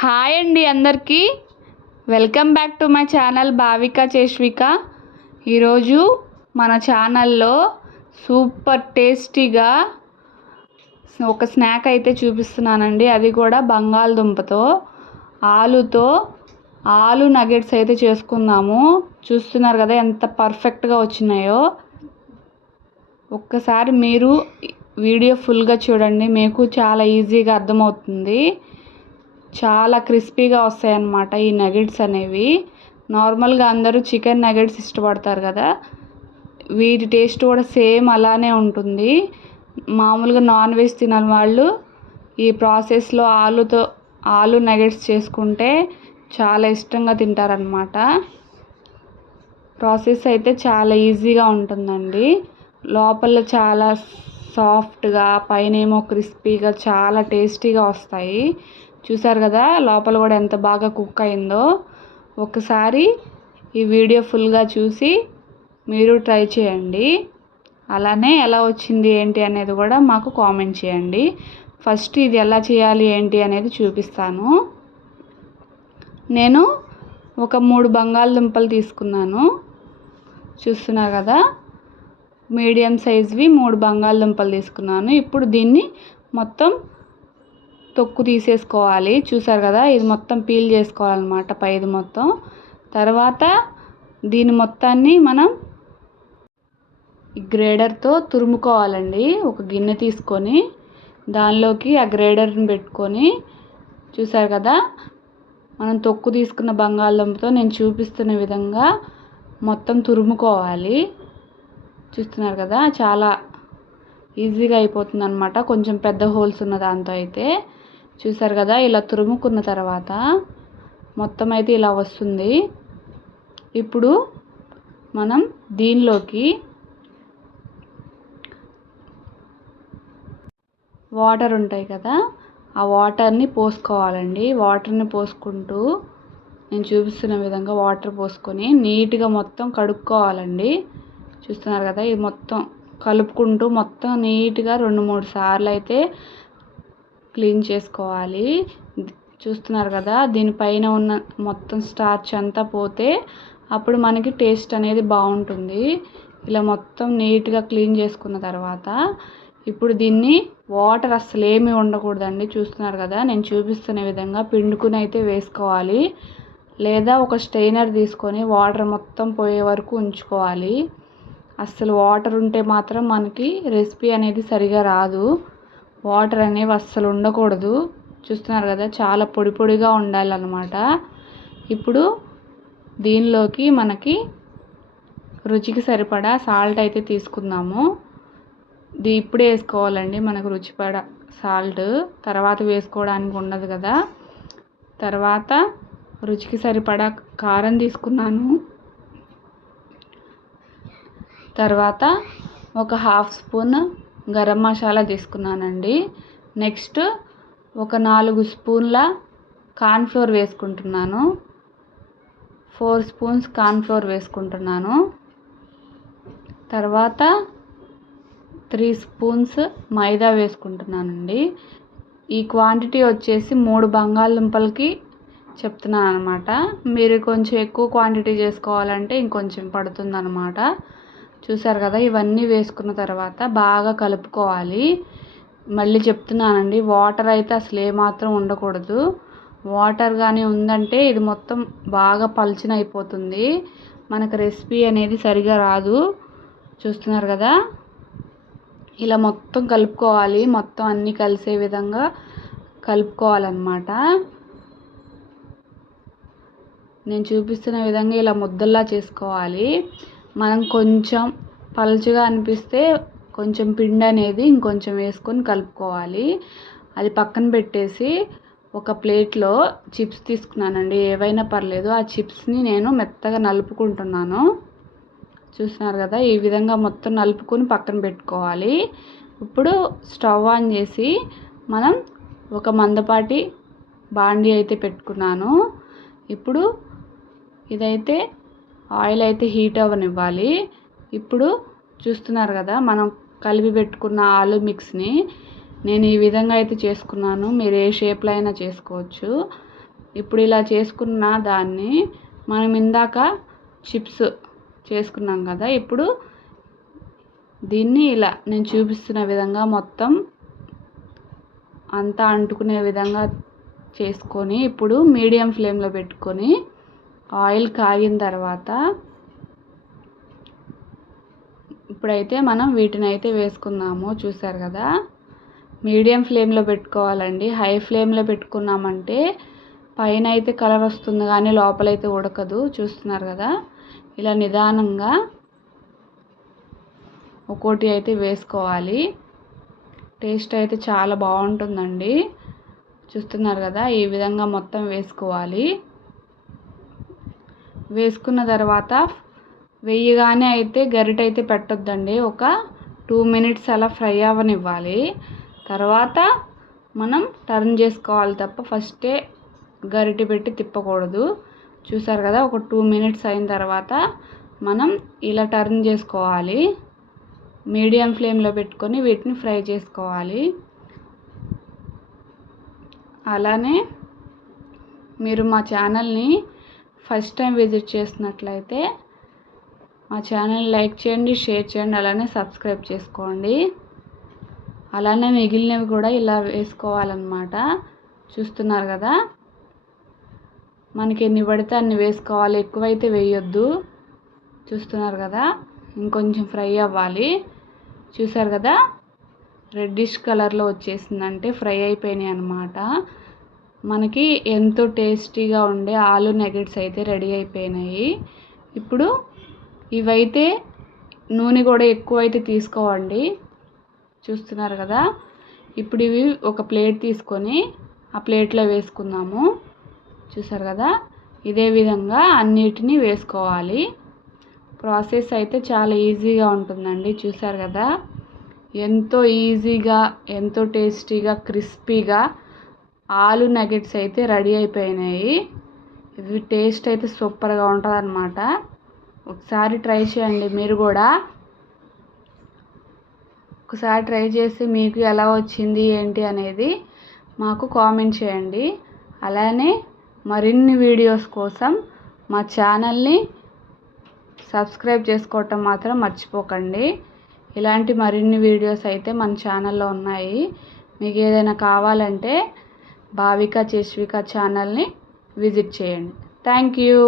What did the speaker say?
Hi అండి అందరికీ welcome back to my channel Bhavika Cheshvika. ఈరోజు మన ఛానల్లో సూపర్ టేస్టీగా ఒక స్నాక్ అయితే చూపిస్తున్నానండి. అది కూడా బంగాళదుంపతో ఆలు నగెట్స్ అయితే చేసుకుందాము. చూస్తున్నారు కదా ఎంత పర్ఫెక్ట్గా వచ్చినాయో. ఒక్కసారి మీరు వీడియో ఫుల్గా చూడండి, మీకు చాలా ఈజీగా అర్థమవుతుంది. చాలా క్రిస్పీగా వస్తాయి అన్నమాట ఈ నగెట్స్ అనేవి. నార్మల్గా అందరూ చికెన్ నగెట్స్ ఇష్టపడతారు కదా, వీటి టేస్ట్ కూడా సేమ్ అలానే ఉంటుంది. మామూలుగా నాన్ వెజ్ తినని వాళ్ళు ఈ ప్రాసెస్లో ఆలు నగెట్స్ చేసుకుంటే చాలా ఇష్టంగా తింటారనమాట. ప్రాసెస్ అయితే చాలా ఈజీగా ఉంటుందండి. లోపల చాలా సాఫ్ట్గా, పైన ఏమో క్రిస్పీగా, చాలా టేస్టీగా వస్తాయి. చూసారు కదా లోపల కూడా ఎంత బాగా కుక్ అయిందో. ఒకసారి ఈ వీడియో ఫుల్గా చూసి మీరు ట్రై చేయండి. అలానే ఎలా వచ్చింది ఏంటి అనేది కూడా మాకు కామెంట్ చేయండి. ఫస్ట్ ఇది ఎలా చేయాలి ఏంటి అనేది చూపిస్తాను. నేను ఒక 3 బంగాళదుంపలు తీసుకున్నాను. చూస్తున్నారు కదా, మీడియం సైజ్వి 3 బంగాళదుంపలు తీసుకున్నాను. ఇప్పుడు దీన్ని మొత్తం తొక్కు తీసేసుకోవాలి. చూసారు కదా, ఇది మొత్తం పీల్ చేసుకోవాలన్నమాట పైది మొత్తం. తర్వాత దీని మొత్తాన్ని మనం గ్రేడర్తో తురుముకోవాలండి. ఒక గిన్నె తీసుకొని దానిలోకి ఆ గ్రేడర్ని పెట్టుకొని, చూసారు కదా మనం తొక్కు తీసుకున్న బంగాళదుంపతో నేను చూపిస్తున్న విధంగా మొత్తం తురుముకోవాలి. చూస్తున్నారు కదా, చాలా ఈజీగా అయిపోతుంది అన్నమాట, కొంచెం పెద్ద హోల్స్ ఉన్న దాంతో అయితే. చూసారు కదా, ఇలా తురుముకున్న తర్వాత మొత్తం అయితే ఇలా వస్తుంది. ఇప్పుడు మనం దీనిలోకి వాటర్ ఉంటాయి కదా, ఆ వాటర్ని పోసుకోవాలండి. వాటర్ని పోసుకుంటూ నేను చూపిస్తున్న విధంగా వాటర్ పోసుకొని నీట్గా మొత్తం కడుక్కోవాలండి. చూస్తున్నారు కదా, ఇది మొత్తం కలుపుకుంటూ మొత్తం నీట్గా 2-3 సార్లు అయితే క్లీన్ చేసుకోవాలి. చూస్తున్నారు కదా, దీనిపైన ఉన్న మొత్తం స్టార్చ్ అంతా పోతే అప్పుడు మనకి టేస్ట్ అనేది బాగుంటుంది. ఇలా మొత్తం నీట్గా క్లీన్ చేసుకున్న తర్వాత ఇప్పుడు దీన్ని వాటర్ అస్సలు ఏమీ ఉండకూడదండి. చూస్తున్నారు కదా, నేను చూపిస్తున్న విధంగా పిండుకుని అయితే వేసుకోవాలి. లేదా ఒక స్ట్రైనర్ తీసుకొని వాటర్ మొత్తం పోయే వరకు ఉంచుకోవాలి. అస్సలు వాటర్ ఉంటే మాత్రం మనకి రెసిపీ అనేది సరిగా రాదు. వాటర్ అనేవి అస్సలు ఉండకూడదు. చూస్తున్నారు కదా, చాలా పొడి పొడిగా ఉండాలన్నమాట. ఇప్పుడు దీనిలోకి మనకి రుచికి సరిపడా సాల్ట్ అయితే తీసుకుందాము. ఇది ఇప్పుడే వేసుకోవాలండి, మనకు రుచిపడా సాల్ట్ తర్వాత వేసుకోవడానికి ఉండదు కదా. తర్వాత రుచికి సరిపడా కారం తీసుకున్నాను. తర్వాత ఒక 1/2 స్పూన్ గరం మసాలా తీసుకున్నానండి. నెక్స్ట్ ఒక 4 స్పూన్ల కార్న్ఫ్లోర్ వేసుకుంటున్నాను. 4 స్పూన్స్ కార్న్ఫ్లోర్ వేసుకుంటున్నాను. తర్వాత 3 స్పూన్స్ మైదా వేసుకుంటున్నానండి. ఈ క్వాంటిటీ వచ్చేసి 3 బంగాళదుంపలకి చెప్తున్నాను అనమాట. మీరు కొంచెం ఎక్కువ క్వాంటిటీ చేసుకోవాలంటే ఇంకొంచెం పడుతుందన్నమాట. చూసారు కదా, ఇవన్నీ వేసుకున్న తర్వాత బాగా కలుపుకోవాలి. మళ్ళీ చెప్తున్నానండి, వాటర్ అయితే అసలు ఏమాత్రం ఉండకూడదు. వాటర్ కానీ ఉందంటే ఇది మొత్తం బాగా పల్చన అయిపోతుంది, మనకు రెసిపీ అనేది సరిగా రాదు. చూస్తున్నారు కదా, ఇలా మొత్తం కలుపుకోవాలి. మొత్తం అన్నీ కలిసే విధంగా కలుపుకోవాలన్నమాట. నేను చూపిస్తున్న విధంగా ఇలా ముద్దల్లా చేసుకోవాలి. మనం కొంచెం పలుచగా అనిపిస్తే కొంచెం పిండి అనేది ఇంకొంచెం వేసుకొని కలుపుకోవాలి. అది పక్కన పెట్టేసి ఒక ప్లేట్లో చిప్స్ తీసుకున్నానండి, ఏవైనా పర్లేదు. ఆ చిప్స్ని నేను మెత్తగా నలుపుకుంటున్నాను. చూస్తున్నారు కదా, ఈ విధంగా మొత్తం నలుపుకొని పక్కన పెట్టుకోవాలి. ఇప్పుడు స్టవ్ ఆన్ చేసి మనం ఒక మందపాటి బాండీ అయితే పెట్టుకున్నాను. ఇప్పుడు ఇదైతే ఆయిల్ అయితే హీట్ అవ్వనివ్వాలి. ఇప్పుడు చూస్తున్నారు కదా, మనం కలిపి పెట్టుకున్న ఆలు మిక్స్ని నేను ఈ విధంగా అయితే చేసుకున్నాను. మీరు ఏ షేప్లో అయినా చేసుకోవచ్చు. ఇప్పుడు ఇలా చేసుకున్న దాన్ని మనం ఇందాక చిప్స్ చేసుకున్నాం కదా, ఇప్పుడు దీన్ని ఇలా నేను చూపిస్తున్న విధంగా మొత్తం అంతా అంటుకునే విధంగా చేసుకొని ఇప్పుడు మీడియం ఫ్లేమ్లో పెట్టుకొని ఆయిల్ కాగిన తర్వాత ఇప్పుడైతే మనం వీటిని అయితే వేసుకుందాము. చూసారు కదా, మీడియం ఫ్లేమ్లో పెట్టుకోవాలండి. హై ఫ్లేమ్లో పెట్టుకున్నామంటే పైన అయితే కలర్ వస్తుంది కానీ లోపలైతే ఉడకదు. చూస్తున్నారు కదా, ఇలా నిదానంగా ఒక్కోటి అయితే వేసుకోవాలి. టేస్ట్ అయితే చాలా బాగుంటుందండి. చూస్తున్నారు కదా, ఈ విధంగా మొత్తం వేసుకోవాలి. వేసుకున్న తర్వాత వేయగానే అయితే గరిటె అయితే పెట్టొద్దండి. ఒక 2 మినిట్స్ అలా ఫ్రై అవ్వనివ్వాలి. తర్వాత మనం టర్న్ చేసుకోవాలి తప్ప ఫస్టే గరిటె పెట్టి తిప్పకూడదు. చూసారు కదా, ఒక 2 మినిట్స్ అయిన తర్వాత మనం ఇలా టర్న్ చేసుకోవాలి. మీడియం ఫ్లేమ్లో పెట్టుకొని వీటిని ఫ్రై చేసుకోవాలి. అలానే మీరు మా ఛానల్ని ఫస్ట్ టైం విజిట్ చేసినట్లయితే మా ఛానల్ లైక్ చేయండి, షేర్ చేయండి, అలానే సబ్స్క్రైబ్ చేసుకోండి. అలానే మిగిలినవి కూడా ఇలా వేసుకోవాలన్నమాట. చూస్తున్నారు కదా, మనకి ఎన్ని పడితే అన్ని వేసుకోవాలి, ఎక్కువైతే వేయొద్దు. చూస్తున్నారు కదా, ఇంకొంచెం ఫ్రై అవ్వాలి. చూసారు కదా, రెడ్డిష్ కలర్లో వచ్చేసిందంటే ఫ్రై అయిపోయినాయి అన్నమాట. మనకి ఎంతో టేస్టీగా ఉండే ఆలు నగెట్స్ అయితే రెడీ అయిపోయినాయి. ఇప్పుడు ఇవైతే నూనె కూడా ఎక్కువ అయితే తీసుకోవండి. చూస్తున్నారు కదా, ఇప్పుడు ఇవి ఒక ప్లేట్ తీసుకొని ఆ ప్లేట్లో వేసుకుందాము. చూసారు కదా, ఇదే విధంగా అన్నిటినీ వేసుకోవాలి. ప్రాసెస్ అయితే చాలా ఈజీగా ఉంటుందండి. చూసారు కదా, ఎంతో ఈజీగా ఎంతో టేస్టీగా క్రిస్పీగా ఆలు నగెట్స్ అయితే రెడీ అయిపోయినాయి. ఇవి టేస్ట్ అయితే సూపర్గా ఉంటుంది అన్నమాట. ఒకసారి ట్రై చేయండి మీరు కూడా. ఒకసారి ట్రై చేసి మీకు ఎలా వచ్చింది ఏంటి అనేది మాకు కామెంట్ చేయండి. అలానే మరిన్ని వీడియోస్ కోసం మా ఛానల్ని సబ్స్క్రైబ్ చేసుకోవటం మాత్రం మర్చిపోకండి. ఇలాంటి మరిన్ని వీడియోస్ అయితే మన ఛానల్లో ఉన్నాయి. మీకు ఏదైనా కావాలంటే భావిక చేష్విక ఛానల్ని విజిట్ చేయండి. Thank you.